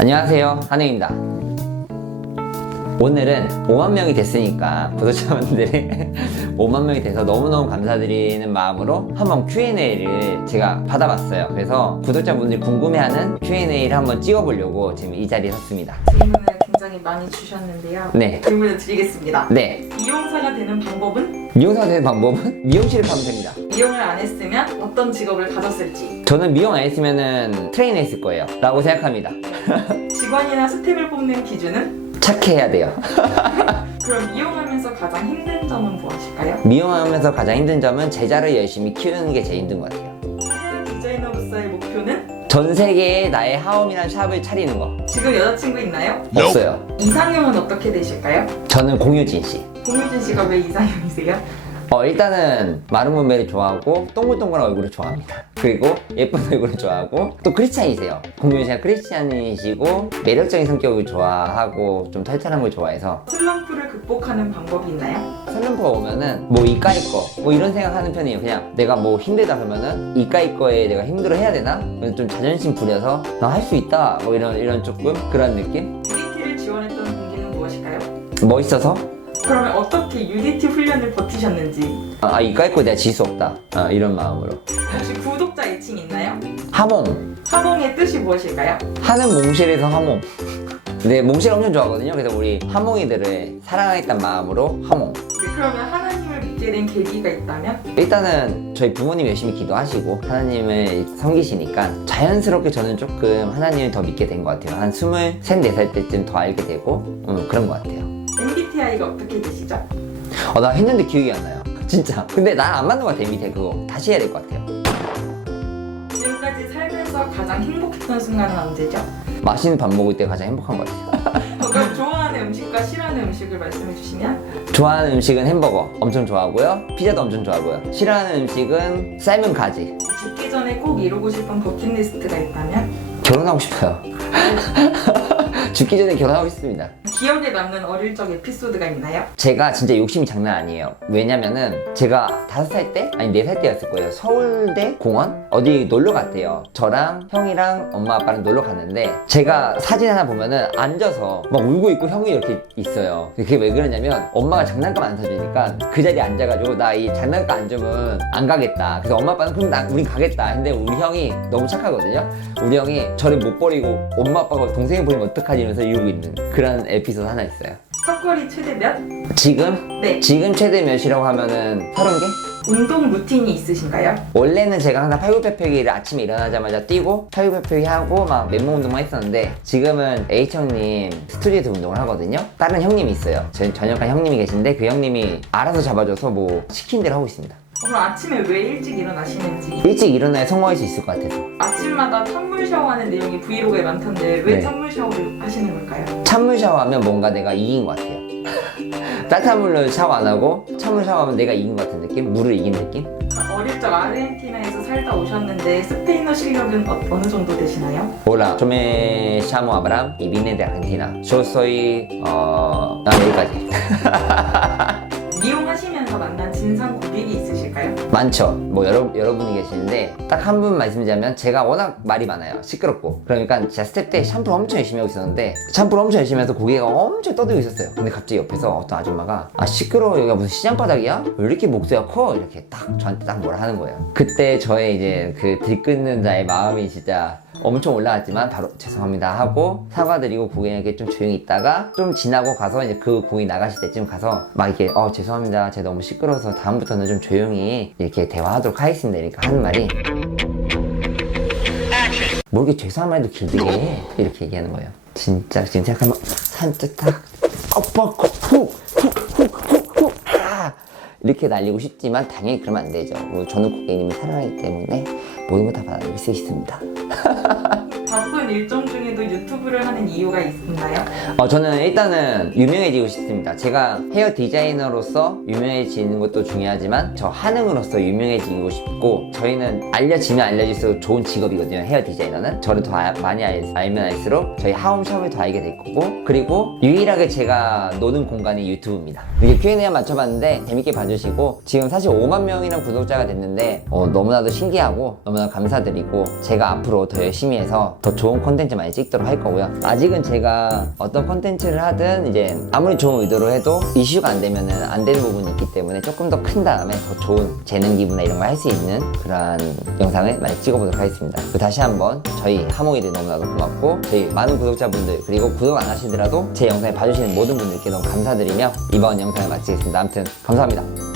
안녕하세요. 한혜입니다. 오늘은 5만 명이 됐으니까 구독자분들이 5만 명이 돼서 너무너무 감사드리는 마음으로 한번 Q&A를 제가 받아봤어요. 그래서 구독자분들이 궁금해하는 Q&A를 한번 찍어보려고 지금 이 자리에 섰습니다. 질문을 굉장히 많이 주셨는데요. 네. 질문을 드리겠습니다. 네. 이용사가 되는 방법은? 미용사가 되는 방법은 미용실을 가면 됩니다. 미용을 안 했으면 어떤 직업을 가졌을지 저는 미용 안 했으면 트레이너 했을 거예요. 라고 생각합니다. 직원이나 스텝을 뽑는 기준은? 착해야 돼요. 그럼 이용하면서 가장 힘든 점은 무엇일까요? 미용하면서 가장 힘든 점은 제자를 열심히 키우는 게 제일 힘든 것 같아요. 디자이너로서의 목표는? 전 세계에 나의 하움이란 샵을 차리는 거 지금 여자친구 있나요? 없어요. 이상형은 어떻게 되실까요? 저는 공유진 씨. 공유진 씨가 왜 이상형이세요? 어, 일단은 마른 몸매를 좋아하고 동글동글한 얼굴을 좋아합니다. 그리고 예쁜 얼굴을 좋아하고 또 크리스찬이세요. 공유진 씨가 크리스찬이시고 매력적인 성격을 좋아하고 좀 털털한 걸 좋아해서 슬럼프를 극복하는 방법이 있나요? 슬럼프가 오면은 뭐 이까이 거뭐 이런 생각하는 편이에요. 그냥 내가 뭐 힘들다 그러면은 이까이 거에 내가 힘들어 해야 되나? 그래서 좀 자존심 부려서 나 할 수 있다 뭐 이런 이런 조금 그런 느낌? UDT를 지원했던 동기는 무엇일까요? 멋있어서 그러면 어떻게 UDT 훈련을 버티셨는지 아 이까이 거 내가 질 수 없다 아, 이런 마음으로 혹시 구독자 애칭 있나요? 하몽 하몽의 뜻이 무엇일까요? 하는 몽실에서 하몽. 네, 몽실 엄청 좋아하거든요. 그래서 우리 하몽이들을 사랑하겠다는 마음으로 하몽. 네, 그러면 하나님을 믿게 된 계기가 있다면? 일단은 저희 부모님 열심히 기도하시고 하나님을 섬기시니까 자연스럽게 저는 조금 하나님을 더 믿게 된 것 같아요. 한 23, 4살 때쯤 더 알게 되고 음, 그런 것 같아요. MBTI가 어떻게 되시죠? 어, 나 했는데 기억이 안 나요. 진짜. 근데 나안 맞는 것 같아, MBTI 그거. 다시 해야 될 것 같아요. 지금까지 살면서 가장 행복했던 순간은 언제죠? 맛있는 밥 먹을 때 가장 행복한 것 같아요. 어, 그럼 좋아하는 음식과 싫어하는 음식을 말씀해 주시면 좋아하는 음식은 햄버거 엄청 좋아하고요. 피자도 엄청 좋아하고요. 싫어하는 음식은 삶은 가지. 죽기 전에 꼭 이루고 싶은 버킷리스트가 있다면? 결혼하고 싶어요. 죽기 전에 결혼하고 싶습니다. 기억에 남는 어릴 적 에피소드가 있나요? 제가 진짜 욕심이 장난 아니에요. 왜냐면은 제가 다섯 살 때? 아니 네 살 때였을 거예요. 서울대 공원? 어디 놀러 갔대요. 저랑 형이랑 엄마 아빠랑 놀러 갔는데 제가 사진 하나 보면은 앉아서 막 울고 있고 형이 이렇게 있어요. 그게 왜 그러냐면 엄마가 장난감 안 사주니까 그 자리에 앉아가지고 나 이 장난감 안 주면 안 가겠다. 그래서 엄마 아빠는 그럼 나 우린 가겠다. 근데 우리 형이 너무 착하거든요. 우리 형이 저를 못 버리고 엄마 아빠가 동생이 버리면 어떡하지 이러면서 이러고 있는 그런 에피소드 하나 있어요. 턱걸이 최대 몇? 지금 네. 지금 최대 몇이라고 하면은 30개? 운동 루틴이 있으신가요? 원래는 제가 항상 팔굽혀펴기를 아침에 일어나자마자 뛰고 팔굽혀펴기 하고 막 맨몸 운동만 했었는데 지금은 H 형님 스튜디오에서 운동을 하거든요. 다른 형님이 있어요. 전 전역한 형님이 계신데 그 형님이 알아서 잡아줘서 뭐 시킨 대로 하고 있습니다. 그럼 아침에 왜 일찍 일어나시는지 일찍 일어나야 성공할 수 있을 것 같아서 아침마다 찬물 샤워하는 내용이 브이로그에 많던데 왜 네. 찬물 샤워를 하시는 걸까요? 찬물 샤워하면 뭔가 내가 이긴 것 같아요. 따뜻한 물로 샤워 안 하고 찬물 샤워하면 내가 이긴 것 같은 느낌? 물을 이긴 느낌? 어릴 적 아르헨티나에서 살다 오셨는데 스페인어 실력은 어, 어느 정도 되시나요? Hola, yo me llamo Abraham y vine de Argentina. Yo soy... 어... 아, 여기까지. 미용하시면서 만난 진상 고객이 있으실까요? 많죠. 뭐 여러, 여러분이 계시는데 딱 한 분 말씀드리자면 제가 워낙 말이 많아요. 시끄럽고. 그러니까 제가 스텝 때 샴푸를 엄청 열심히 하고 있었는데 샴푸를 엄청 열심히 해서 고개가 엄청 떠들고 있었어요. 근데 갑자기 옆에서 어떤 아줌마가 아 시끄러워 여기가 무슨 시장바닥이야? 왜 이렇게 목소리가 커? 이렇게 딱 저한테 딱 뭐라 하는 거예요. 그때 저의 이제 그 들끓는 자의 마음이 진짜 엄청 올라갔지만 바로 죄송합니다 하고 사과드리고 고객에게 좀 조용히 있다가 좀 지나고 가서 이제 그 고객 나가실 때쯤 가서 막 이렇게 어 죄송합니다. 제가 너무 시끄러워서 다음부터는 좀 조용히 이렇게 대화하도록 하겠습니다. 이러니까 하는 말이 뭐 이렇게 죄송한 말도 길게 해 이렇게 얘기하는 거예요. 진짜 지금 생각하면 산뜻 딱 엎어고 훅훅훅훅훅 아! 이렇게 날리고 싶지만 당연히 그러면 안 되죠 뭐 저는 고객님을 사랑하기 때문에 모든 걸 다 받아들일 수 있습니다 바쁜 일정 중에도 유튜브를 하는 이유가 있나요? 어, 저는 일단은 유명해지고 싶습니다. 제가 헤어 디자이너로서 유명해지는 것도 중요하지만 저 한응으로서 유명해지고 싶고 저희는 알려지면 알려질수록 좋은 직업이거든요. 헤어 디자이너는 저를 더 아- 많이 알, 알면 알수록 저희 하움샵을 더 알게 될 거고 그리고 유일하게 제가 노는 공간이 유튜브입니다. 이게 Q&A 맞춰봤는데 재밌게 봐주시고 지금 사실 5만 명이나 구독자가 됐는데 어, 너무나도 신기하고 너무나 감사드리고 제가 앞으로 더 열심히 해서 더 좋은 콘텐츠 많이 찍 있도록 할 거고요. 아직은 제가 어떤 컨텐츠를 하든 이제 아무리 좋은 의도로 해도 이슈가 안 되면은 안 되는 부분 이 있기 때문에 조금 더 큰 다음에 더 좋은 재능 기부나 이런 걸 할 수 있는 그러한 영상을 많이 찍어보도록 하겠습니다. 다시 한번 저희 하모이들 너무나도 고맙고 저희 많은 구독자분들 그리고 구독 안 하시더라도 제 영상을 봐주시는 모든 분들께 너무 감사드리며 이번 영상을 마치겠습니다. 아무튼 감사합니다.